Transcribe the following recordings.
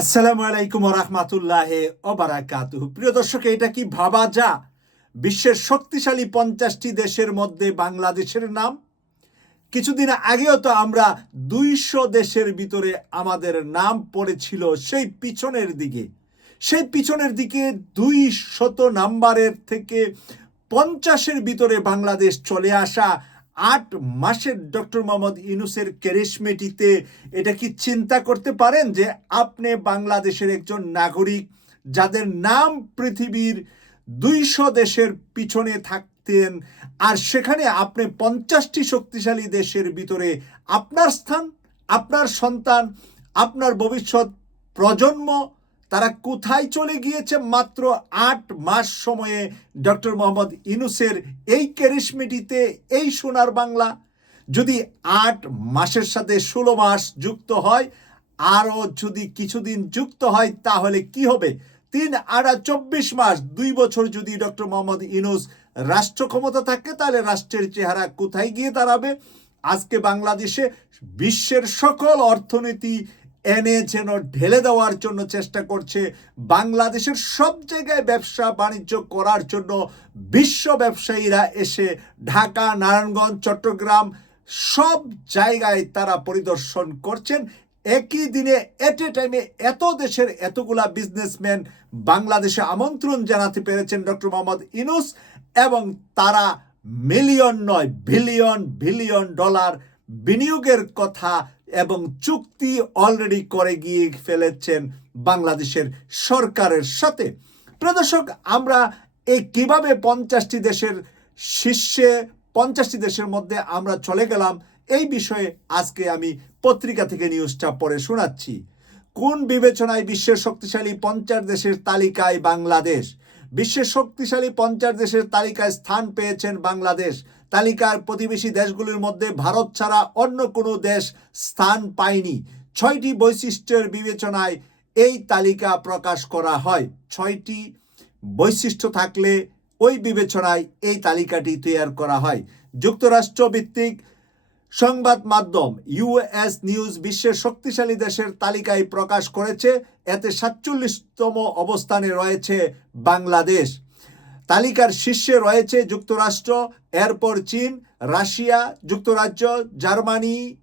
আসসালামু আলাইকুম রহমাতুল্লাহ ওবারাকাত প্রিয় দর্শক, এটা কি ভাবা যা? বিশ্বের শক্তিশালী পঞ্চাশটি দেশের মধ্যে বাংলাদেশের নাম। কিছুদিন আগেও তো আমরা দুইশো দেশের ভিতরে আমাদের নাম পড়েছিল সেই পিছনের দিকে। সেই পিছনের দিকে দুই শত নাম্বারের থেকে পঞ্চাশের ভিতরে বাংলাদেশ চলে আসা আট মাসের ডক্টর মোহাম্মদ ইউনুসের কেরিশমেটিতে এটা কি চিন্তা করতে পারেন যে আপনি বাংলাদেশের একজন নাগরিক যাদের নাম পৃথিবীর দুইশো দেশের পিছনে থাকতেন, আর সেখানে আপনি পঞ্চাশটি শক্তিশালী দেশের ভিতরে আপনার স্থান, আপনার সন্তান, আপনার ভবিষ্যৎ প্রজন্ম তারা কোথায় চলে গিয়েছে মাত্র আট মাস সময়ে? ডক্টর মোহাম্মদ ইনুসের এই ক্যারিশমেটিতে, এই সোনার বাংলা। যদি আট মাসের সাথে ষোলো মাস যুক্ত হয়, আরও যদি কিছুদিন যুক্ত হয়, তাহলে কি হবে? তিন আড়া চব্বিশ মাস, দুই বছর যদি ডক্টর মোহাম্মদ ইনুস রাষ্ট্র ক্ষমতা থাকে, তাহলে রাষ্ট্রের চেহারা কোথায় গিয়ে দাঁড়াবে? আজকে বাংলাদেশে বিশ্বের সকল অর্থনীতি এনে যেন ঢেলে দেওয়ার জন্য চেষ্টা করছে বাংলাদেশের সব জায়গায় ব্যবসা বাণিজ্য করার জন্য বিশ্ব ব্যবসায়ীরা এসে ঢাকা, নারায়ণগঞ্জ, চট্টগ্রাম সব জায়গায় তারা পরিদর্শন করছেন। একই দিনে এট এ টাইমে এত দেশের এতগুলা বিজনেসম্যান বাংলাদেশে আমন্ত্রণ জানাতে পেরেছেন ডক্টর মোহাম্মদ ইনুস এবং তারা মিলিয়ন নয় বিলিয়ন বিলিয়ন ডলার বিনিয়োগের কথা এবং চুক্তি অলরেডি করে গিয়ে ফেলেছেন বাংলাদেশের সরকারের সাথে। প্রদর্শক আমরা এই কীভাবে পঞ্চাশটি দেশের শীর্ষে, পঞ্চাশটি দেশের মধ্যে আমরা চলে গেলাম, এই বিষয়ে আজকে আমি পত্রিকা থেকে নিউজটা পড়ে শোনাচ্ছি। কোন বিবেচনায় বিশ্বের শক্তিশালী পঞ্চাশ দেশের তালিকায় বাংলাদেশ? বিশ্বের শক্তিশালী পঞ্চাশ দেশের তালিকায় স্থান পেয়েছেন বাংলাদেশ। তালিকার প্রতিবেশী দেশগুলির মধ্যে ভারত ছাড়া অন্য কোনো দেশ স্থান পায়নি। ছয়টি বৈশিষ্ট্যের বিবেচনায় এই তালিকা প্রকাশ করা হয়। ছয়টি বৈশিষ্ট্য থাকলে ওই বিবেচনায় এই তালিকাটি তৈরি করা হয়। যুক্তরাষ্ট্র ভিত্তিক সংবাদ মাধ্যম ইউএস নিউজ বিশ্বের শক্তিশালী দেশের তালিকায় প্রকাশ করেছে। এতে সাতচল্লিশতম অবস্থানে রয়েছে বাংলাদেশ। তালিকার শীর্ষে রয়েছে যুক্তরাষ্ট্র, এরপর চীন, রাশিয়া, যুক্তরাজ্য, জার্মানি,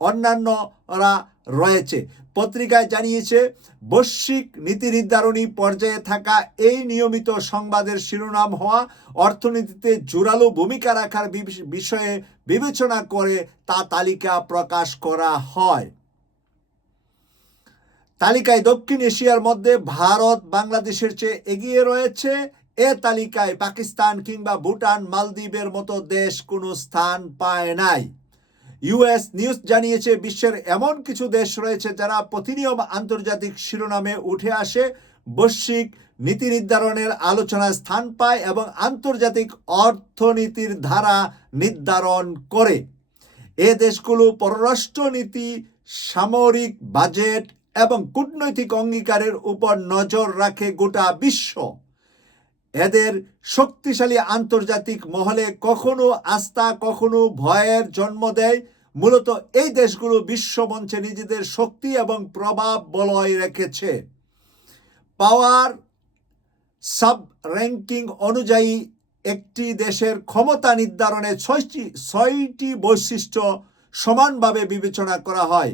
অন্যান্যরা রয়েছে। পত্রিকায় জানিয়েছে, বৈশ্বিক নীতি নির্ধারণী পর্যায়ে থাকা এই নিয়মিত সংবাদের শিরোনাম হওয়া অর্থনীতিতে জোরালো ভূমিকা রাখার বিষ- বিষয়ে বিবেচনা করে তা তালিকা প্রকাশ করা হয়। তালিকায় দক্ষিণ এশিয়ার মধ্যে ভারত বাংলাদেশের চেয়ে এগিয়ে রয়েছে। এ তালিকায় পাকিস্তান কিংবা ভুটান, মালদ্বীপের মতো দেশ কোনো স্থান পায় নাই। ইউএস নিউজ জানিয়েছে, বিশ্বের এমন কিছু দেশ রয়েছে যারা প্রতিনিয়ম আন্তর্জাতিক শিরোনামে উঠে আসে, বৈশ্বিক নীতি নির্ধারণের আলোচনায় স্থান পায় এবং আন্তর্জাতিক অর্থনীতির ধারা নির্ধারণ করে। এ দেশগুলো পররাষ্ট্রনীতি, সামরিক বাজেট এবং কূটনৈতিক অঙ্গীকারের উপর নজর রাখে গোটা বিশ্ব। এদের শক্তিশালী আন্তর্জাতিক মহলে কখনো আস্থা, কখনো ভয়ের জন্ম দেয়। মূলত এই দেশগুলো বিশ্বমঞ্চে নিজেদের শক্তি এবং প্রভাব বলয় রেখেছে। পাওয়ার সাব র্যাঙ্কিং অনুযায়ী একটি দেশের ক্ষমতা নির্ধারণে ছয়টি ছয়টি বৈশিষ্ট্য সমানভাবে বিবেচনা করা হয়।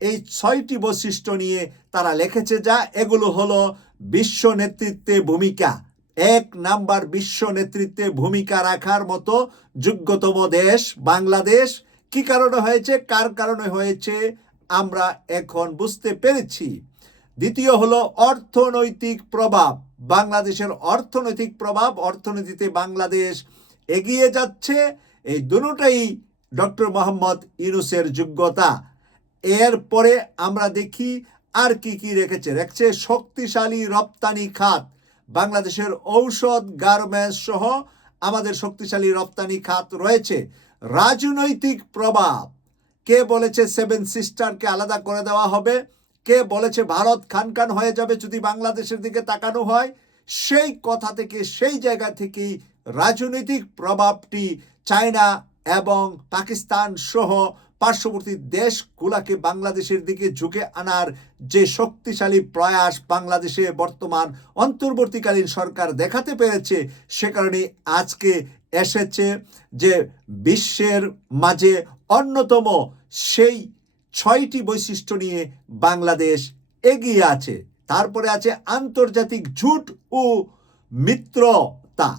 এই ছয়টি বৈশিষ্ট্য নিয়ে তারা লিখেছে যা এগুলো হলো বিশ্ব নেতৃত্বে ভূমিকা। এক নাম্বার বিশ্ব নেতৃত্বে ভূমিকা রাখার মতো যোগ্যতম দেশ বাংলাদেশ। কি কারণে হয়েছে? কার কারণে হয়েছে? আমরা এখন বুঝতে পেরেছি। দ্বিতীয় হলো অর্থনৈতিক প্রভাব। বাংলাদেশের অর্থনৈতিক প্রভাব, অর্থনীতিতে বাংলাদেশ এগিয়ে যাচ্ছে। এই দুটোটাই ডক্টর মোহাম্মদ ইউনুসের যোগ্যতা। এরপরে আমরা দেখি আর কি কি রেখেছে। রেখেছে শক্তিশালী রপ্তানি খাত। বাংলাদেশের ঔষধ, গার্মেন্টস সহ আমাদের শক্তিশালী রপ্তানি খাত রয়েছে। রাজনৈতিক প্রভাব। কে বলেছে সেভেন সিস্টারকে আলাদা করে দেওয়া হবে? কে বলেছে ভারত খান খান হয়ে যাবে যদি বাংলাদেশের দিকে তাকানো হয়? সেই কথা থেকে, সেই জায়গা থেকেই রাজনৈতিক প্রভাবটি চায়না এবং পাকিস্তান সহ পার্শ্ববর্তী দেশগুলাকে বাংলাদেশের দিকে ঝুঁকে আনার যে শক্তিশালী প্রয়াস বাংলাদেশে বর্তমান অন্তর্বর্তীকালীন সরকার দেখাতে পেরেছে, সে কারণে আজকে এসেছে যে বিশ্বের মাঝে অন্যতম সেই ছয়টি বৈশিষ্ট্য নিয়ে বাংলাদেশ এগিয়ে আছে। তারপরে আছে আন্তর্জাতিক ঝুট ও মিত্রতা।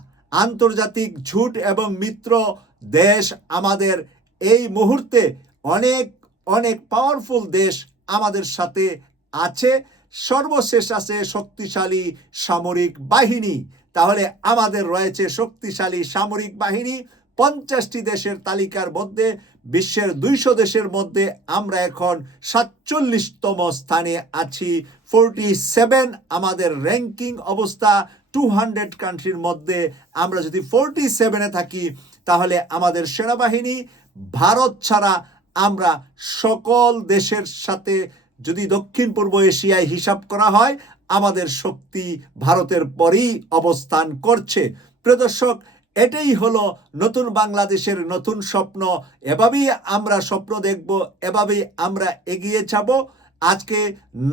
আন্তর্জাতিক ঝুট এবং মিত্র দেশ আমাদের এই মুহূর্তে অনেক অনেক পাওয়ারফুল দেশ আমাদের সাথে আছে। সর্বশেষ আছে শক্তিশালী সামরিক বাহিনী। তাহলে আমাদের রয়েছে শক্তিশালী সামরিক বাহিনী। পঞ্চাশটি দেশের তালিকার মধ্যে, বিশ্বের দুইশো দেশের মধ্যে আমরা এখন সাতচল্লিশতম স্থানে আছি। ফোরটি সেভেন আমাদের র্যাঙ্কিং অবস্থা। টু হান্ড্রেড কান্ট্রির মধ্যে আমরা যদি ফোরটি সেভেনে থাকি, তাহলে আমাদের সেনাবাহিনী, ভারত ছাড়া আমরা সকল দেশের সাথে যদি দক্ষিণ পূর্ব এশিয়ায় হিসাব করা হয়, আমাদের শক্তি ভারতের পরেই অবস্থান করছে। প্রদর্শক এটাই হলো নতুন বাংলাদেশের নতুন স্বপ্ন। এভাবেই আমরা স্বপ্ন দেখব, এভাবেই আমরা এগিয়ে যাব। আজকে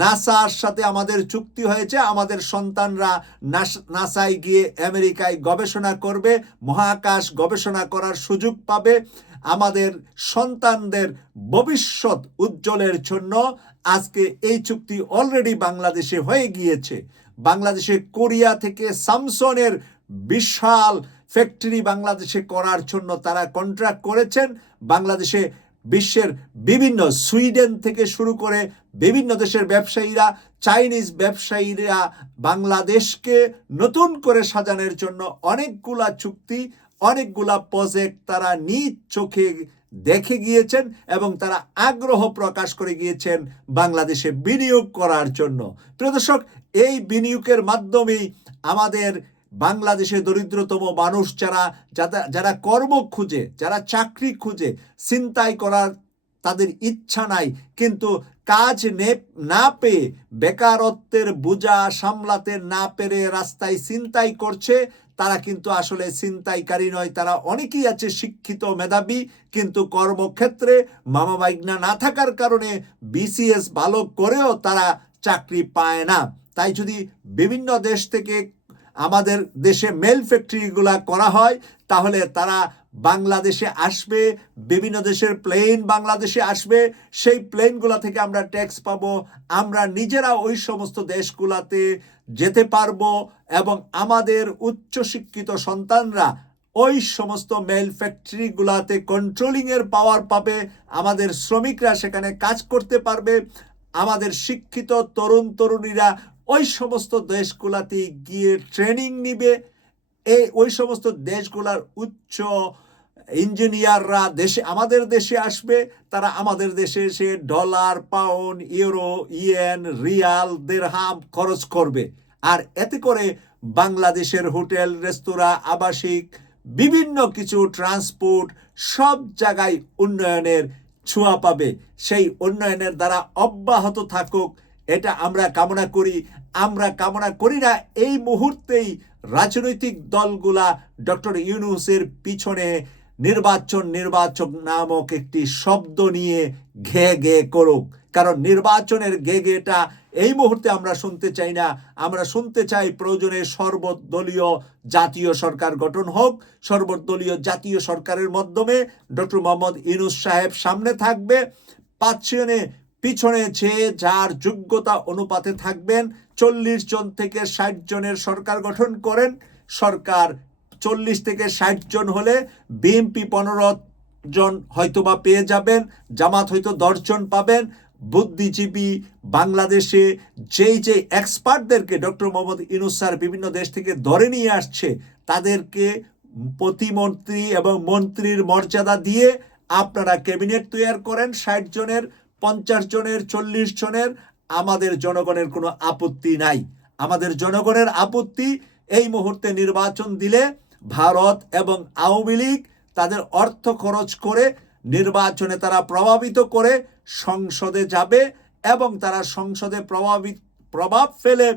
নাসার সাথে আমাদের চুক্তি হয়েছে, আমাদের সন্তানরা নাসায় গিয়ে আমেরিকায় গবেষণা করবে, মহাকাশ গবেষণা করার সুযোগ পাবে। আমাদের সন্তানদের ভবিষ্যৎ উজ্জ্বলের জন্য আজকে এই চুক্তি অলরেডি বাংলাদেশে হয়ে গিয়েছে। বাংলাদেশে কোরিয়া থেকে স্যামসনের বিশাল ফ্যাক্টরি বাংলাদেশে করার জন্য তারা কন্ট্রাক্ট করেছেন। বাংলাদেশে বিশ্বের বিভিন্ন সুইডেন থেকে শুরু করে বিভিন্ন দেশের ব্যবসায়ীরা, চাইনিজ ব্যবসায়ীরা বাংলাদেশকে নতুন করে সাজানোর জন্য অনেকগুলা চুক্তি, অনেকগুলা প্রজেক্ট তারা নিজ চোখে দেখে গিয়েছেন এবং তারা আগ্রহ প্রকাশ করে গিয়েছেন বাংলাদেশে বিনিয়োগ করার জন্য। প্রিয় দর্শক, এই বিনিয়োগের মাধ্যমেই আমাদের বাংলাদেশে দরিদ্রতম মানুষ যারা যারা কর্ম খুঁজে, যারা চাকরি খুঁজে চিন্তাই করার তাদের ইচ্ছা নাই। কিন্তু কাজ না পেয়ে বেকারত্বের বোঝা সামলাতে না পেরে রাস্তায় চিন্তাই করছে, তারা কিন্তু আসলে চিন্তাইকারী নয়। তারা অনেকেই আছে শিক্ষিত মেধাবী, কিন্তু কর্মক্ষেত্রে মামা বাইগনা না থাকার কারণে বিসিএস ভালো করেও তারা চাকরি পায় না। তাই যদি বিভিন্ন দেশ থেকে আমাদের দেশে মেল ফ্যাক্টরিগুলা করা হয়, তাহলে তারা বাংলাদেশে আসবে, বিভিন্ন দেশের প্লেন বাংলাদেশে আসবে, সেই প্লেনগুলা থেকে আমরা ট্যাক্স পাবো, আমরা নিজেরা ওই সমস্ত দেশগুলাতে যেতে পারব এবং আমাদের উচ্চশিক্ষিত সন্তানরা ওই সমস্ত মেল ফ্যাক্টরিগুলাতে কন্ট্রোলিংয়ের পাওয়ার পাবে, আমাদের শ্রমিকরা সেখানে কাজ করতে পারবে, আমাদের শিক্ষিত তরুণ তরুণীরা ওই সমস্ত দেশগুলাতে গিয়ে ট্রেনিং নিবে। এই ওই সমস্ত দেশগুলার উচ্চ ইঞ্জিনিয়াররা দেশে, আমাদের দেশে আসবে। তারা আমাদের দেশে এসে dollar pound euro yen riyal dirham খরচ করবে। আর এতে করে বাংলাদেশের হোটেল, রেস্তোরাঁ, আবাসিক, বিভিন্ন কিছু ট্রান্সপোর্ট সব জায়গায় উন্নয়নের ছোঁয়া পাবে। সেই উন্নয়নের দ্বারা অব্যাহত থাকুক। এটা আমরা কামনা করি। আমরা কামনা করি না, এই মুহূর্তেই রাজনৈতিক দলগুলা ডক্টর ইউনুসের পিছনে নির্বাচন নির্বাচক নামক একটি শব্দ নিয়ে ঘে ঘে করুক। কারণ নির্বাচনের গে গেটা এই মুহূর্তে আমরা শুনতে চাই না। আমরা শুনতে চাই প্রয়োজনে সর্বদলীয় জাতীয় সরকার গঠন হোক, সর্বদলীয় জাতীয় সরকারের মাধ্যমে ডক্টর মোহাম্মদ ইনুস সাহেব সামনে থাকবে। পাঁচজনে পিছনে যে যার যোগ্যতা অনুপাতে থাকবেন, চল্লিশ জন থেকে ষাট জনের সরকার গঠন করেন। সরকার চল্লিশ থেকে ষাট জন হলে বিএমপি পনেরো জন হয়তোবা পেয়ে যাবেন, জামাত হয়তো দশজন পাবেন। বুদ্ধিজীবী বাংলাদেশে যেই যে এক্সপার্টদেরকে ডক্টর মোহাম্মদ ইনুসার বিভিন্ন দেশ থেকে ধরে নিয়ে আসছে, তাদেরকে প্রতিমন্ত্রী এবং মন্ত্রীর মর্যাদা দিয়ে আপনারা ক্যাবিনেট তৈরি করেন ষাট জনের। পঞ্চাশ জনের, চল্লিশ জনের, আমাদের জনগণের কোনো আপত্তি নাই। আমাদের জনগণের আপত্তি এই মুহূর্তে নির্বাচন দিলে ভারত এবং আওয়ামী লীগ তাদের অর্থ খরচ করে নির্বাচনে তারা প্রভাবিত করে সংসদে যাবে এবং তারা সংসদে প্রভাবিত, প্রভাব ফেলে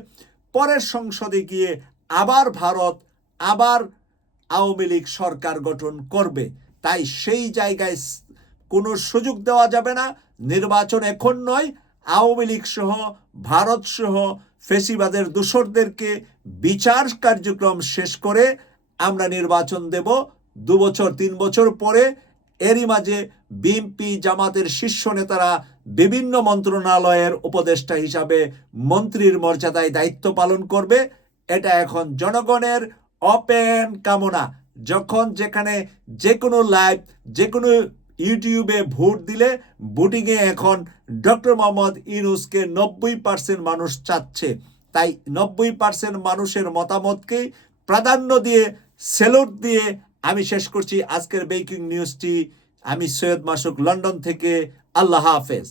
পরের সংসদে গিয়ে আবার ভারত, আবার আওয়ামী লীগ সরকার গঠন করবে। তাই সেই জায়গায় কোনো সুযোগ দেওয়া যাবে না। নির্বাচন এখন নয়, আওয়ামী লীগ সহ, ভারত সহ, ফেসিবাদের দূষরদেরকে বিচার কার্যক্রম শেষ করে আমরা নির্বাচন দেব দু বছর, তিন বছর পরে। এরই মাঝে বিএনপি জামাতের শীর্ষ নেতারা বিভিন্ন মন্ত্রণালয়ের উপদেষ্টা হিসাবে মন্ত্রীর মর্যাদায় দায়িত্ব পালন করবে। এটা এখন জনগণের অপেন কামনা। যখন যেখানে যে কোনো লাইভ যে কোনো ইউটিউবে ভোট দিলে ভোটিংয়ে এখন ডক্টর মোহাম্মদ ইউনুসকে নব্বই পার্সেন্ট মানুষ চাচ্ছে। তাই নব্বই পার্সেন্ট মানুষের মতামতকেই প্রাধান্য দিয়ে, সেলুট দিয়ে আমি শেষ করছি আজকের বেকিং নিউজটি আমি সৈয়দ মাসুক, লন্ডন থেকে। আল্লাহ হাফেজ।